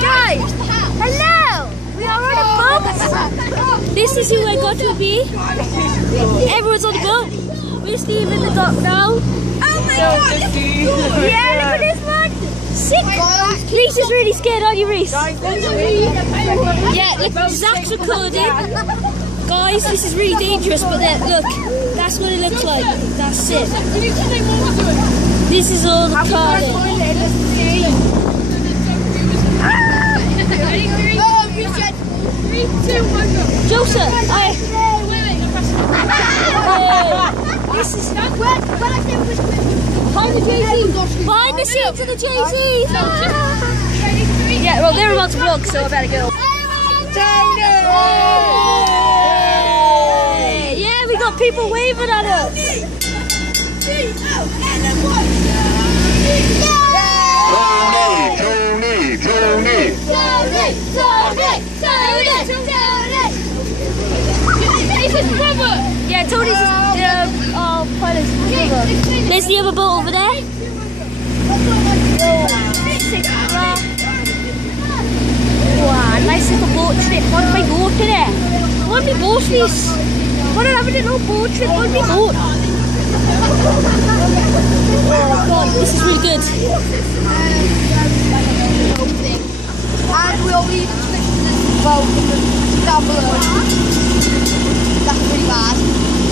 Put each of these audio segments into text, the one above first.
Guys, hello! We are on a boat. This is who I got to be. Everyone's on the boat. We're Steve in the dock now. Oh my god! Yeah, look at this one. Sick. Reese is really scared, aren't you, Reese? Yeah, look, Zach's recording. Guys, this is really dangerous, but look, that's what it looks like. That's it. This is all the carnage. Joseph, this is behind the JT. Behind the scenes of the JT. Yeah, well, they're about to vlog, so I better go. Yeah, we got people waving at us. Yeah, Tony's pilot's brother. There's the other boat over there. Wow, nice little boat trip. What my boat today? What my boat is? What am I having a little boat trip? What my boat? Oh god, this is really good. And we'll leave the boat down below. That's pretty bad.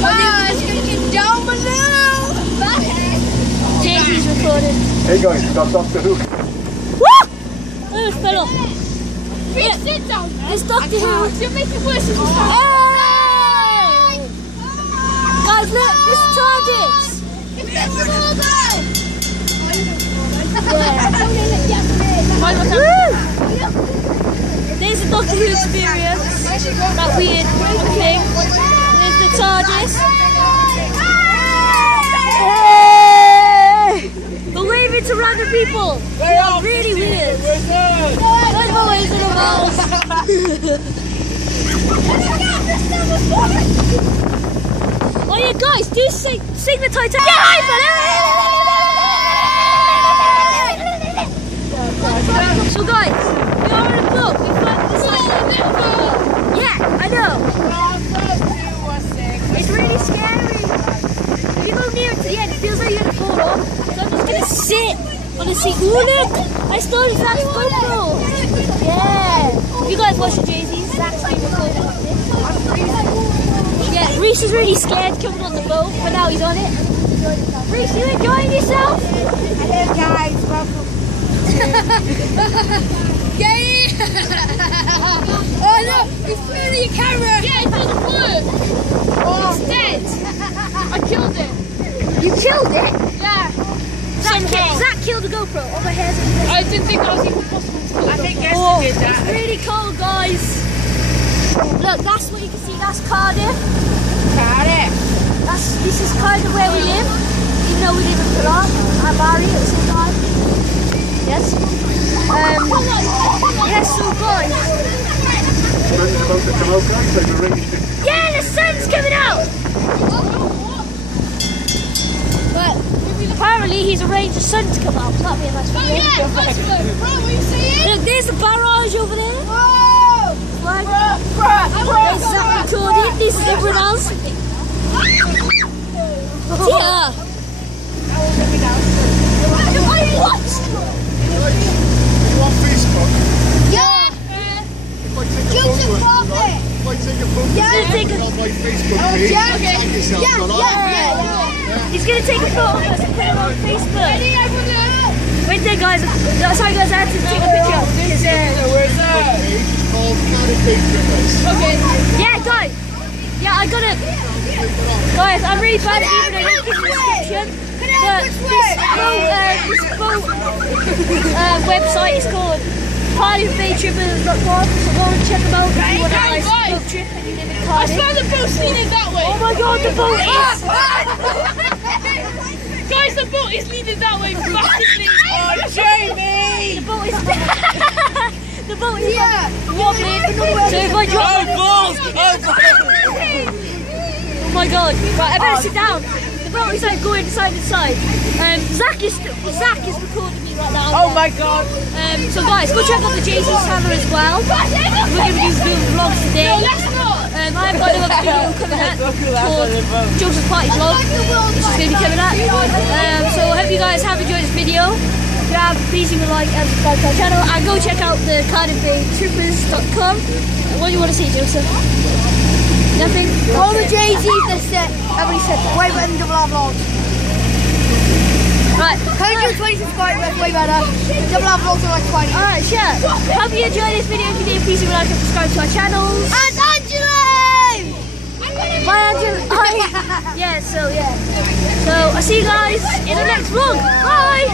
It's going to get down below! JT's recording. Hey guys, we got Dr. Who. Woo! Oh, it fell off. Yeah. Sit down. It's Doctor Who. You're making it worse if you stand. Oh! Guys, look, this is TARDIS. There's the Doctor Who experience. That weird thing. There's the TARDIS. We're waving to random people. They are really weird. Oh yeah, guys, do sing the Titanic. Yeah, hi, so guys, we are on a boat. We found this Titanic. Yeah, I know. It's really scary. If you go near it to the end, it feels like you're gonna fall off. So I'm just gonna sit on the seat. Ooh, look! I stole Zach's GoPro. Yeah. If you guys watch the Jay-Z, Zach's been recording. Yeah, Reese is really scared coming on the boat, but now he's on it. Reese, you enjoying yourself? Hello guys, welcome. Yay! Oh no, it's flew your camera! Yeah, it doesn't work! Oh, it's dead! I killed it! You killed it? Yeah! Zach killed the GoPro. Oh, my hair's in the I didn't think that was even possible to kill. I think Esther did that. It's really cold, guys. Look, that's what you can see. That's Cardiff. This is kind of where we live. Even though we live in Pilar and Bali at the same time. Yes. Yes, so guys. Yeah, the sun's coming out. But apparently he's arranged the sun to come out. That'd be a nice video. Oh yeah, that's good. Bro, what are you saying? Look, there's the barrage over there. Whoa! Right. There's Zach recording. This is everyone else. Tia! What? You on Facebook? Yeah! Joseph Profit! If I take a photo Yeah. on my Facebook page, Yeah. tag yourself, Yeah. He's gonna take a photo of us and put it on Facebook. Wait there, guys. Sorry, guys, I had to take a picture. Where's that? Page called Canada Big Trippers. Okay. Yeah, guys. Yeah, I got it. Guys, I'm really bad at even I don't give the description. But this boat website is called CardiffBayTrippers.com, so go and check them out if you want a nice boat trip and you live in I Cardiff. saw the boat leaning that way. Oh my god, the boat is... Guys, the boat is leaning that way massively. Oh, Jamie! The boat is... the boat is wobbling. So if I drop... Oh, balls! Oh, Oh my god. Right, I better sit down. The boat is like going side to side. Zach is recording me. eating right now. Oh my god. So guys, go check out the Jay-Z channel as well. We're going to be doing vlogs today. I've got another video coming out called Joseph's Party Vlog, which is going to be coming out. So I hope you guys have enjoyed this video. If you have, please leave a like and subscribe to our channel. And go check out the CardiffBayTroopers.com. What do you want to say, Joseph? Nothing? All the Jay-Z's this set. Everybody said way better than Double R Vlogs. Right. 120 subscribers, way better. Double R Vlogs are like 20. Alright, sure. Hope you enjoyed this video. If you did, please leave a like and subscribe to our channels. And Angela! Bye, Angela. Yeah, so I'll see you guys in the next vlog. Bye.